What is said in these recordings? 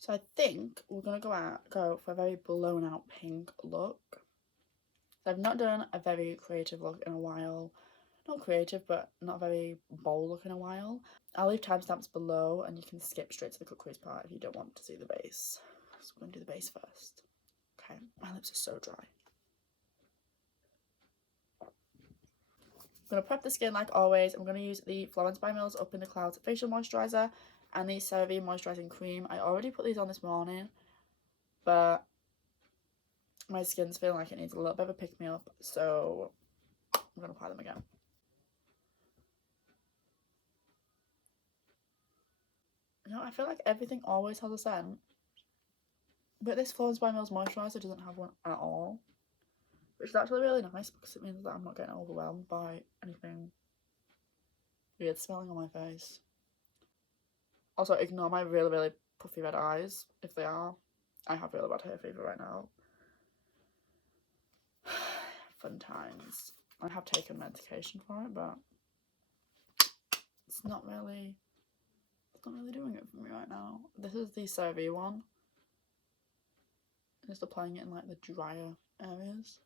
So I think we're going to go for a very blown out pink look. So I've not done a very creative look in a while. Not creative, but not a very bold look in a while. I'll leave timestamps below and you can skip straight to the cut crease part if you don't want to see the base. So we're going to do the base first. Okay, my lips are so dry. I'm going to prep the skin like always. I'm going to use the Florence by Mills Up in the Clouds Facial Moisturizer and the CeraVe Moisturising Cream. I already put these on this morning, but my skin's feeling like it needs a little bit of a pick-me-up, so I'm going to apply them again. You know, I feel like everything always has a scent, but this Florence by Mills moisturiser doesn't have one at all, which is actually really nice because it means that I'm not getting overwhelmed by anything weird smelling on my face. Also, ignore my really, really puffy red eyes if they are. I have really bad hair fever right now. Fun times. I have taken medication for it, but it's not really doing it for me right now. This is the CeraVe one. Just applying it in like the drier areas.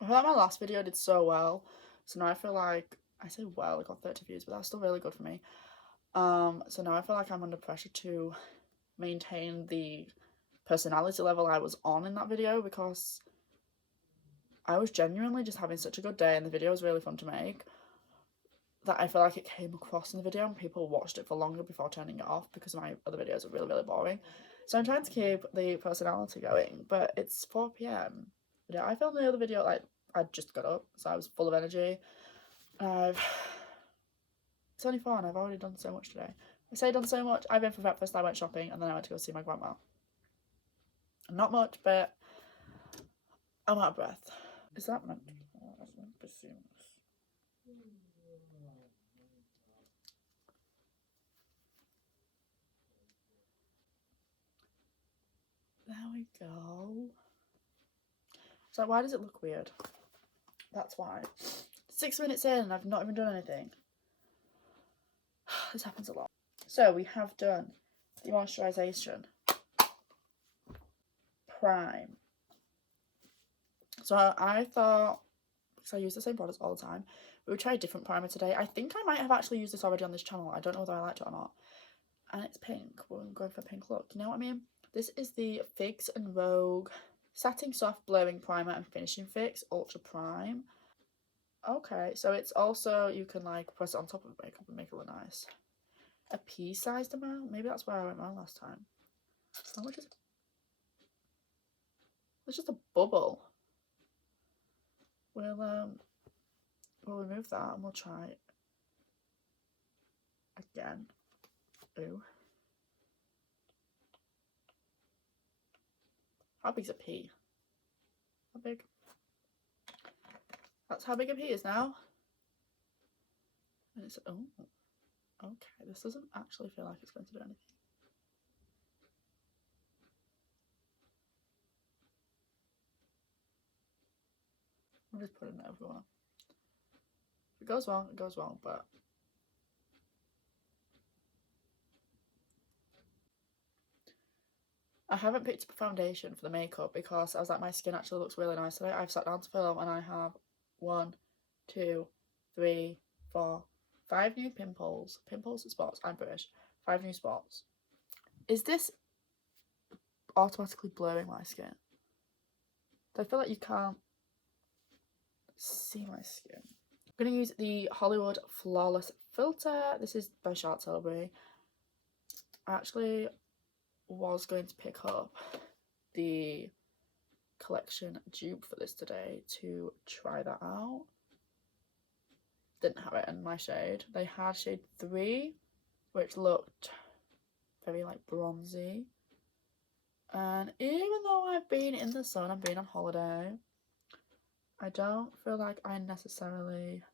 I feel like my last video did so well, so now I feel like, I say well, I got 30 views, but that's still really good for me. So now I feel like I'm under pressure to maintain the personality level I was on in that video, because I was genuinely just having such a good day and the video was really fun to make, that I feel like it came across in the video and people watched it for longer before turning it off because my other videos are really, really boring. So I'm trying to keep the personality going, but it's 4 p.m. Yeah, I filmed the other video, like, I just got up, so I was full of energy. It's only 4 and I've already done so much today. I say done so much. I went for breakfast, I went shopping, and then I went to go see my grandma. Not much, but I'm out of breath. Is that meant to be seamless? There we go. So why does it look weird? That's why. 6 minutes in and I've not even done anything. This happens a lot. So we have done the moisturisation, prime. So I thought, because I use the same products all the time, we would try a different primer today. I think I might have actually used this already on this channel. I don't know whether I liked it or not. And it's pink. We're going for a pink look. You know what I mean? This is the Fix and Rogue Satin Soft Blurring Primer and Finishing Fix Ultra Prime. Okay, so it's also, you can like press it on top of makeup and make it look nice. A pea-sized amount? Maybe that's where I went wrong last time. How much is it? It's just a bubble. We'll remove that and we'll try it again. Ooh. How big's a pea? How big? That's how big a pea is now. And it's, oh, okay. This doesn't actually feel like it's going to do anything. I'm just putting it everywhere. If it goes wrong, it goes wrong, but I haven't picked up a foundation for the makeup because I was like, my skin actually looks really nice today. I've sat down to film and I have 1, 2, 3, 4, 5 new pimples. Pimples and spots. I'm British. 5 new spots. Is this automatically blurring my skin? I feel like you can't see my skin. I'm going to use the Hollywood Flawless Filter. This is by Tilbury. I actually was going to pick up the collection dupe for this today to try that out. Didn't have it in my shade. They had shade 3, which looked very like bronzy. And even though I've been in the sun and been on holiday, I don't feel like I necessarily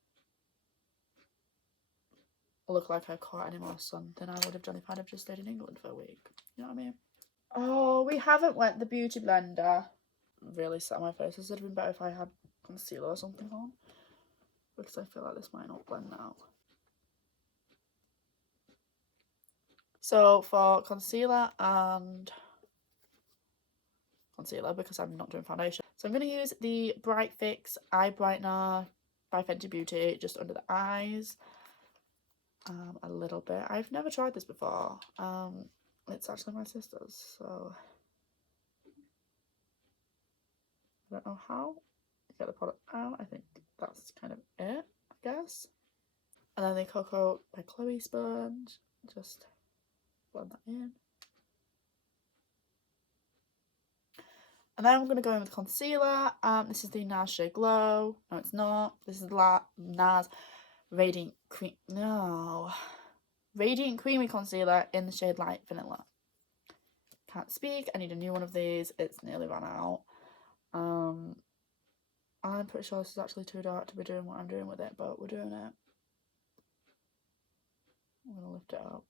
look like I caught any more sun than I would have done if I'd have just stayed in England for a week. You know what I mean? Oh, we haven't wet the beauty blender. Really set my face. This would have been better if I had concealer or something on, because I feel like this might not blend now. So for concealer and concealer, because I'm not doing foundation, so I'm going to use the Bright Fix Eye Brightener by Fenty Beauty just under the eyes. A little bit. I've never tried this before. It's actually my sister's, so I don't know how to get the product out. I think that's kind of it, I guess. And then the Cocoa by Chloe sponge, just blend that in. And then I'm going to go in with concealer. This is the NARS Shade Glow. No, it's not. This is NARS Radiant Cream. No. Radiant Creamy Concealer in the shade Light Vanilla. Can't speak. I need a new one of these. It's nearly run out. I'm pretty sure this is actually too dark to be doing what I'm doing with it, but we're doing it. I'm going to lift it up.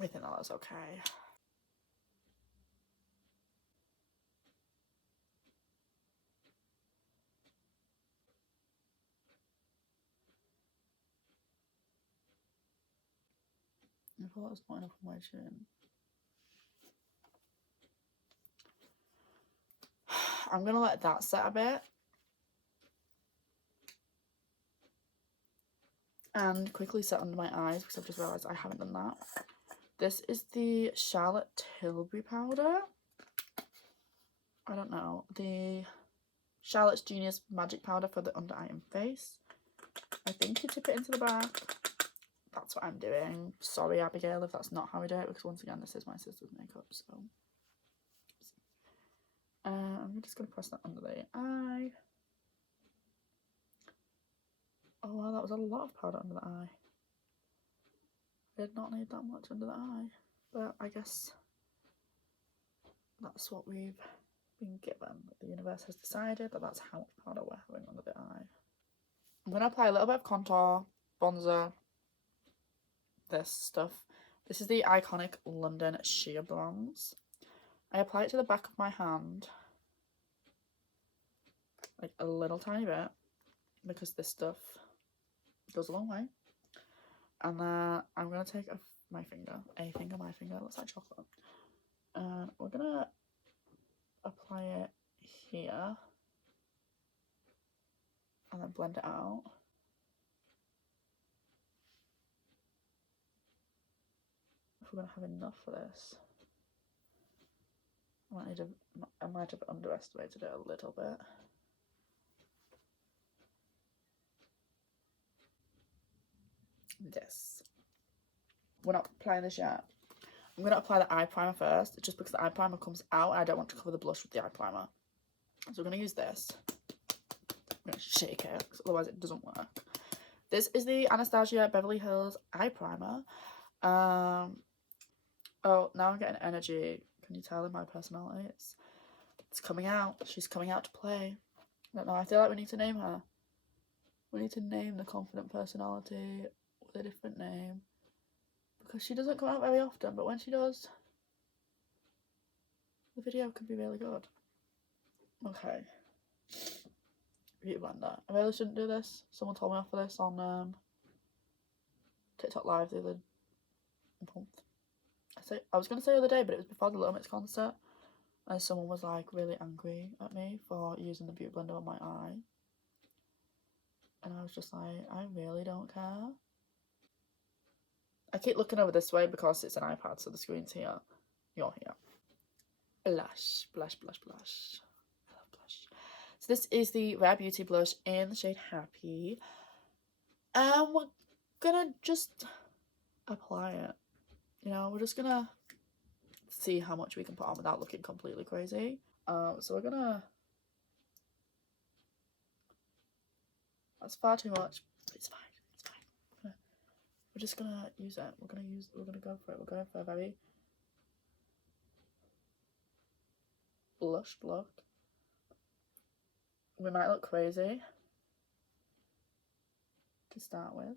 I think that's okay. I thought that was not enough on my chin. I'm going to let that set a bit. And quickly set under my eyes because I've just realised I haven't done that. This is the Charlotte Tilbury powder. I don't know. The Charlotte's Genius Magic Powder for the under eye and face. I think you tip it into the back. That's what I'm doing. Sorry, Abigail, if that's not how we do it, because once again, this is my sister's makeup, so. I'm just going to press that under the eye. Oh wow, that was a lot of powder under the eye. I did not need that much under the eye, but I guess that's what we've been given. The universe has decided that that's how much powder we're having under the eye. I'm going to apply a little bit of contour, bronzer, this stuff. This is the iconic London Sheer Bronze. I apply it to the back of my hand, like a little tiny bit, because this stuff goes a long way. And then I'm going to take my finger, looks like chocolate. And we're going to apply it here. And then blend it out. If we're going to have enough for this. I might have underestimated it a little bit. This. We're not applying this yet. I'm going to apply the eye primer first, just because the eye primer comes out and I don't want to cover the blush with the eye primer. So we're going to use this. I'm going to shake it, because otherwise it doesn't work. This is the Anastasia Beverly Hills eye primer. Oh, now I'm getting energy. Can you tell in my personality? It's coming out. She's coming out to play. I don't know. I feel like we need to name her. We need to name the confident personality with a different name. Because she doesn't come out very often, but when she does, the video could be really good. Okay. Beauty blender. I really shouldn't do this. Someone told me off for this on TikTok Live the other month. I was going to say the other day, but it was before the Little Mix concert. And someone was like really angry at me for using the beauty blender on my eye. And I was just like, I really don't care. I keep looking over this way because it's an iPad, so the screen's here. You're here. Blush, blush, blush, blush. I love blush. So this is the Rare Beauty blush in the shade Happy. And we're gonna just apply it. You know, we're just gonna see how much we can put on without looking completely crazy. So we're gonna... That's far too much. It's fine. It's fine. We're just gonna use it. We're gonna go for it. We're going for a very blush look. We might look crazy to start with.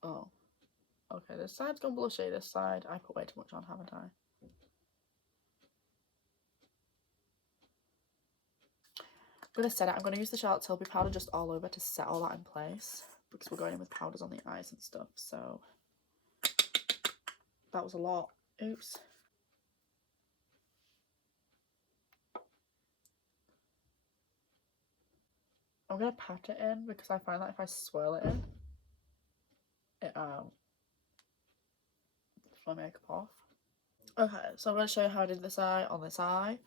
Oh. Okay, this side's gone blushy. This side, I put way too much on, haven't I? I'm going to set it. I'm going to use the Charlotte Tilbury powder just all over to set all that in place, because we're going in with powders on the eyes and stuff, so that was a lot. Oops. I'm going to pat it in, because I find that if I swirl it in, it throws my makeup off. Okay, so I'm going to show you how I did this eye on this eye.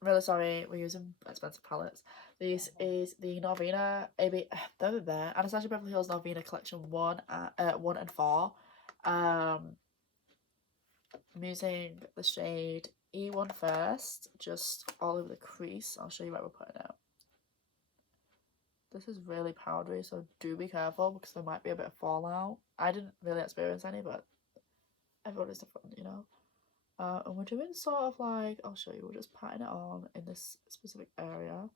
Really sorry, we're using expensive palettes. This is the Norvina Anastasia Beverly Hills Norvina Collection 1 and 4. I'm using the shade E1 first, just all over the crease. I'll show you where we're putting it. This is really powdery, so do be careful because there might be a bit of fallout. I didn't really experience any, but everybody's different, you know. And we're doing sort of like, I'll show you, we're just patting it on in this specific area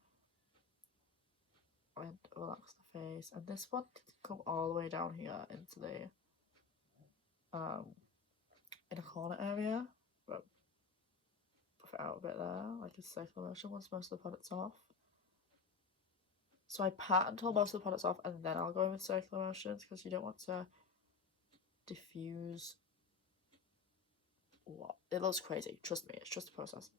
and relax the face. And this one can come all the way down here into the inner corner area, but buff it out a bit there, like a circular motion once most of the product's off. So I pat until most of the product's off, and then I'll go in with circular motions because you don't want to diffuse. What? It looks crazy. Trust me, it's just a process.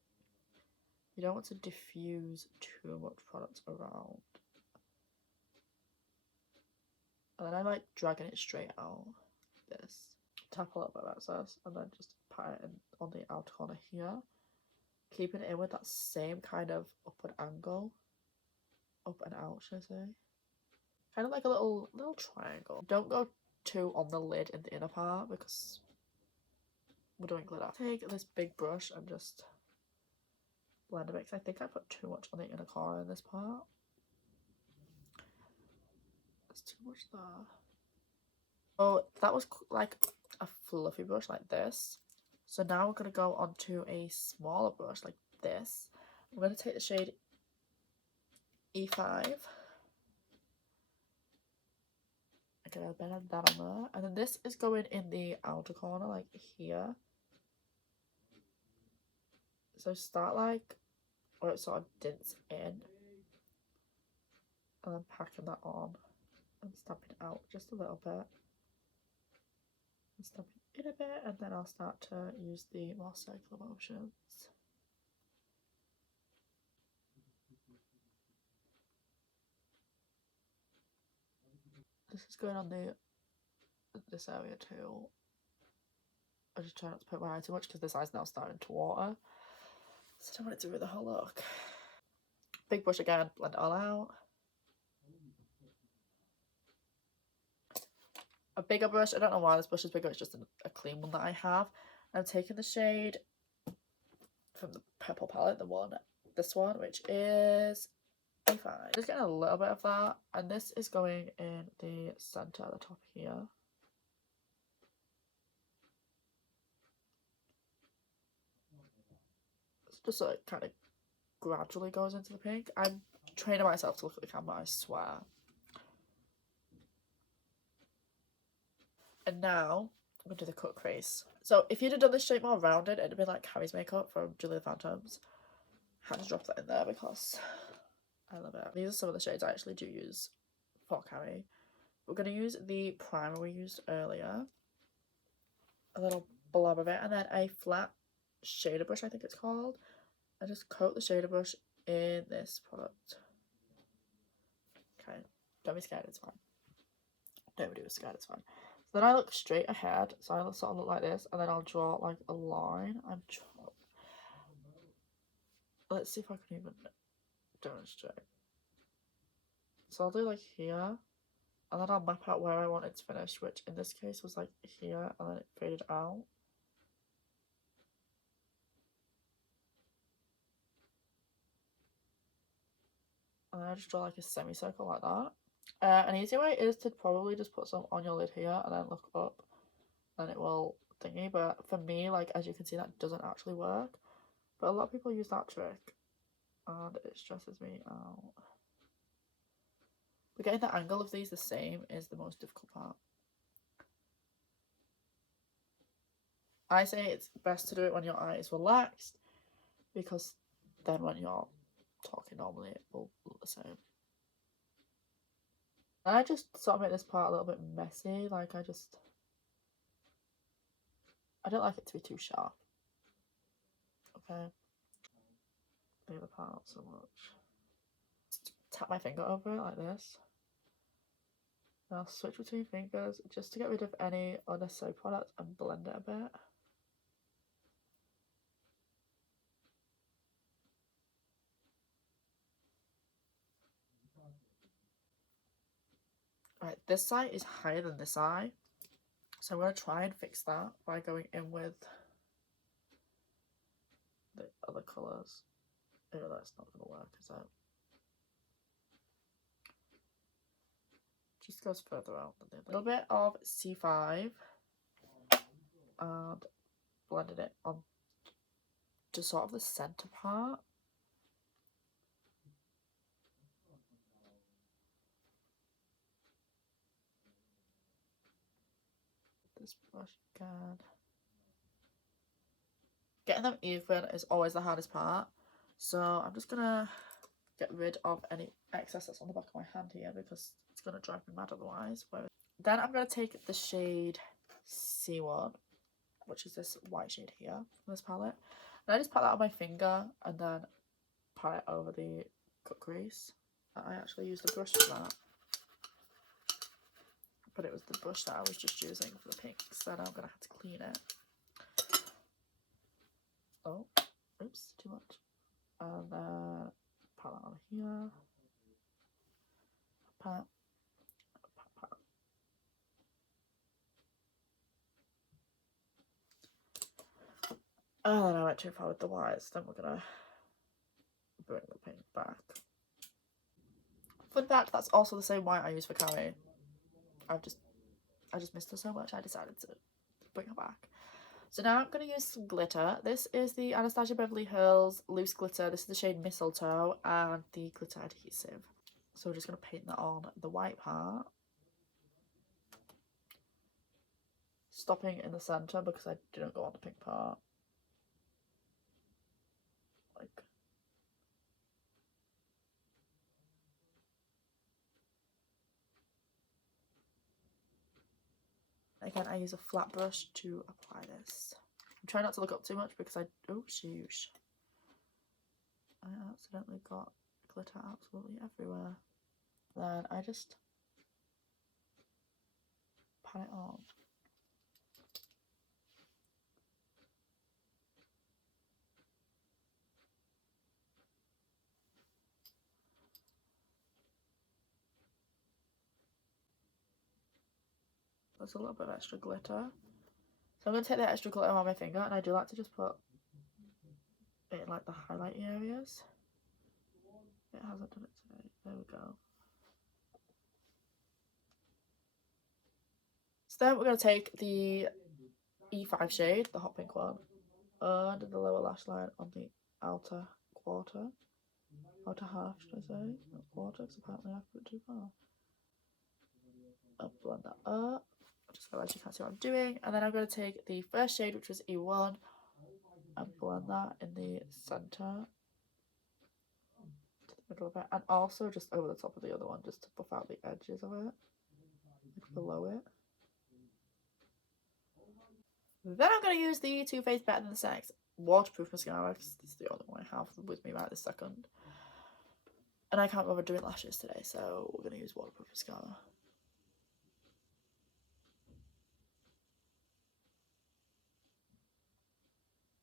You don't want to diffuse too much product around. And then I like dragging it straight out. This. Tap a little bit of excess and then just pat it in on the outer corner here. Keeping it in with that same kind of upward angle. Up and out, should I say? Kind of like a little triangle. Don't go too on the lid in the inner part because we're doing glitter. Take this big brush and just blend a bit because I think I put too much on the inner corner in this part. There's too much there. Oh, that was like a fluffy brush like this. So now we're going to go onto a smaller brush like this. I'm going to take the shade E5. Okay, I'll blend that on there. And then this is going in the outer corner, like here. So start like where it sort of dints in. And then packing that on. And stamping it out just a little bit. And stamping it in a bit. And then I'll start to use the more circular motions. This is going on this area too. I just try not to put my eye too much because this eye's now starting to water. So I don't want it to ruin the whole look. Big brush again, blend it all out. A bigger brush, I don't know why this brush is bigger, it's just a clean one that I have. I'm taking the shade from the purple palette, this one, which is A5. Just getting a little bit of that, and this is going in the centre at the top here. Just so it kind of gradually goes into the pink. I'm training myself to look at the camera, I swear. And now I'm going to do the cut crease. So if you'd have done this shape more rounded, it'd have been like Carrie's makeup from Julia Phantoms. I had to drop that in there because I love it. These are some of the shades I actually do use for Carrie. We're going to use the primer we used earlier. A little blob of it. And then a flat shader brush, I think it's called. I just coat the shader brush in this product. Okay. Don't be scared, it's fine. Nobody was scared, it's fine. So then I look straight ahead. So I sort of look like this. And then I'll draw like a line. Let's see if I can even demonstrate. So I'll do like here. And then I'll map out where I want it to finish, which in this case was like here, and then it faded out. And then I just draw like a semicircle like that. An easy way is to probably just put some on your lid here and then look up, and it will thingy. But for me, like as you can see, that doesn't actually work. But a lot of people use that trick, and it stresses me out. But getting the angle of these the same is the most difficult part. I say it's best to do it when your eye is relaxed, because then when you're talking normally it will look the same. And I just sort of make this part a little bit messy, like I don't like it to be too sharp. Okay. The other part not so much. Just tap my finger over it like this. And I'll switch between fingers just to get rid of any unnecessary products and blend it a bit. Right, this side is higher than this eye, so I'm going to try and fix that by going in with the other colours. Oh, that's not going to work, is it? Just goes further out than the other. A little bit of C5 and blended it on to sort of the centre part. This brush again. Getting them even is always the hardest part, so I'm just gonna get rid of any excess that's on the back of my hand here because it's gonna drive me mad otherwise. Then I'm gonna take the shade C1, which is this white shade here from this palette, and I just pat that on my finger and then pat it over the cut crease. I actually used the brush for that, but it was the brush that I was just using for the pinks, so now I'm gonna have to clean it. Oh, oops, too much. And then pat that on here. Pat. And then I went too far with the whites, then we're gonna bring the pink back. Fun fact, that's also the same white I use for Carrie. I just missed her so much, I decided to bring her back. So now I'm going to use some glitter. This is the Anastasia Beverly Hills loose glitter. This is the shade Mistletoe and the glitter adhesive. So we're just going to paint that on the white part. Stopping in the centre because I didn't go on the pink part. Like, again, I use a flat brush to apply this. I'm trying not to look up too much because oh sheesh, I accidentally got glitter absolutely everywhere. Then I just pat it on. There's a little bit of extra glitter. So I'm going to take the extra glitter on my finger, and I do like to just put it in like the highlight areas. It hasn't done it today. There we go. So then we're going to take the E5 shade, the hot pink one, under the lower lash line on the outer quarter. Outer half, should I say? Not quarter, because apparently I've put it too far. I'll blend that up. I just realised you can't see what I'm doing. And then I'm going to take the first shade, which was E1, and blend that in the centre to the middle of it, and also just over the top of the other one, just to buff out the edges of it, like below it. Then I'm going to use the Too Faced Better Than Sex waterproof mascara, because this is the only one I have with me right this second. And I can't bother doing lashes today, so we're going to use waterproof mascara.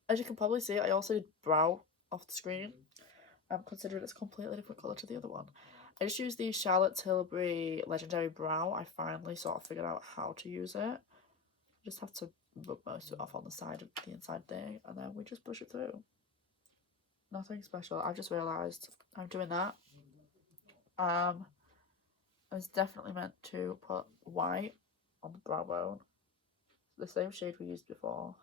As you can probably see, I also did brow off the screen. Considering it's a completely different colour to the other one. I just used the Charlotte Tilbury Legendary Brow. I finally sort of figured out how to use it. You just have to rub most of it off on the side of the inside thing, and then we just brush it through. Nothing special. I've just realised I'm doing that. I was definitely meant to put white on the brow bone. The same shade we used before.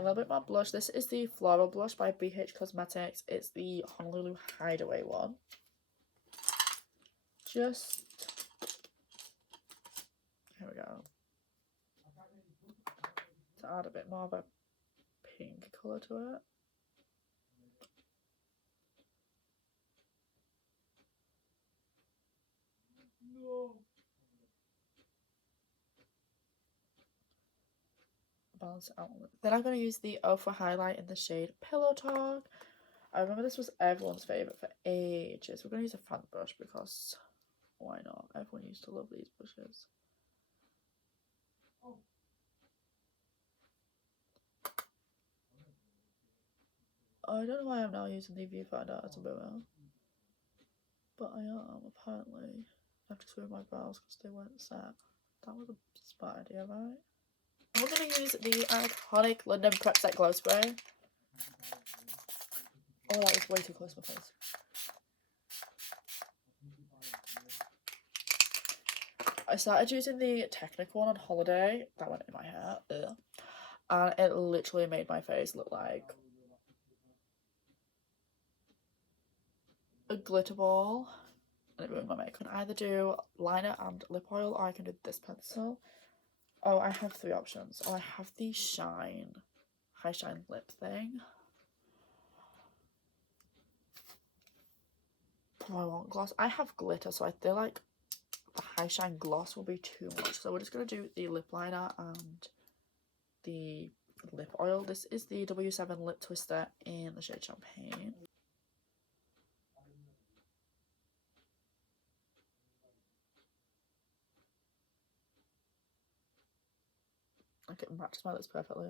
a little bit more blush. This is the Floral Blush by BH Cosmetics. It's the Honolulu Hideaway one. Just, here we go. To add a bit more of a pink colour to it. No. Balance it out. Then I'm going to use the ofra highlight in the shade Pillow Talk. I remember this was everyone's favourite for ages. We're going to use a fan brush because why not? Everyone used to love these brushes. I don't know why I'm now using the viewfinder as a mirror, but I am apparently. I have to smooth my brows because they weren't set. That was a smart idea, right? We're going to use the iconic London Prep Set Glow Spray. Oh, that was way too close to my face. I started using the Technical one on holiday. That went in my hair. Ugh. And it literally made my face look like a glitter ball. And it ruined my makeup. I can either do liner and lip oil, or I can do this pencil. Oh, I have three options. Oh, I have the high shine lip thing. Oh, I want gloss. I have glitter, so I feel like the high shine gloss will be too much. So we're just going to do the lip liner and the lip oil. This is the W7 Lip Twister in the shade Champagne. Like it matches my lips perfectly.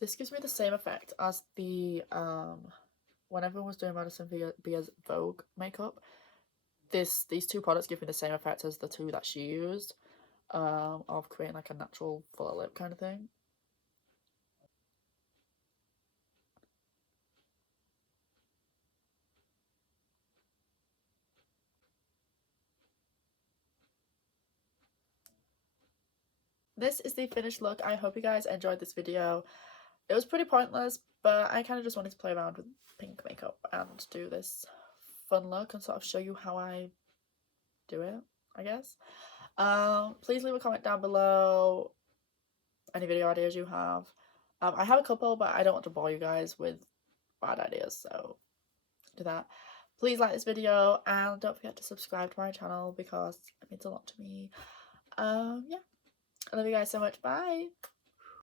This gives me the same effect as the when everyone was doing Madison Beer's Vogue makeup. These two products give me the same effect as the two that she used, of creating like a natural fuller lip kind of thing. This is the finished look. I hope you guys enjoyed this video. It was pretty pointless, but I kind of just wanted to play around with pink makeup and do this fun look and sort of show you how I do it, I guess. Please leave a comment down below any video ideas you have. I have a couple, but I don't want to bore you guys with bad ideas, so do that. Please like this video and don't forget to subscribe to my channel because it means a lot to me. Yeah, I love you guys so much. Bye.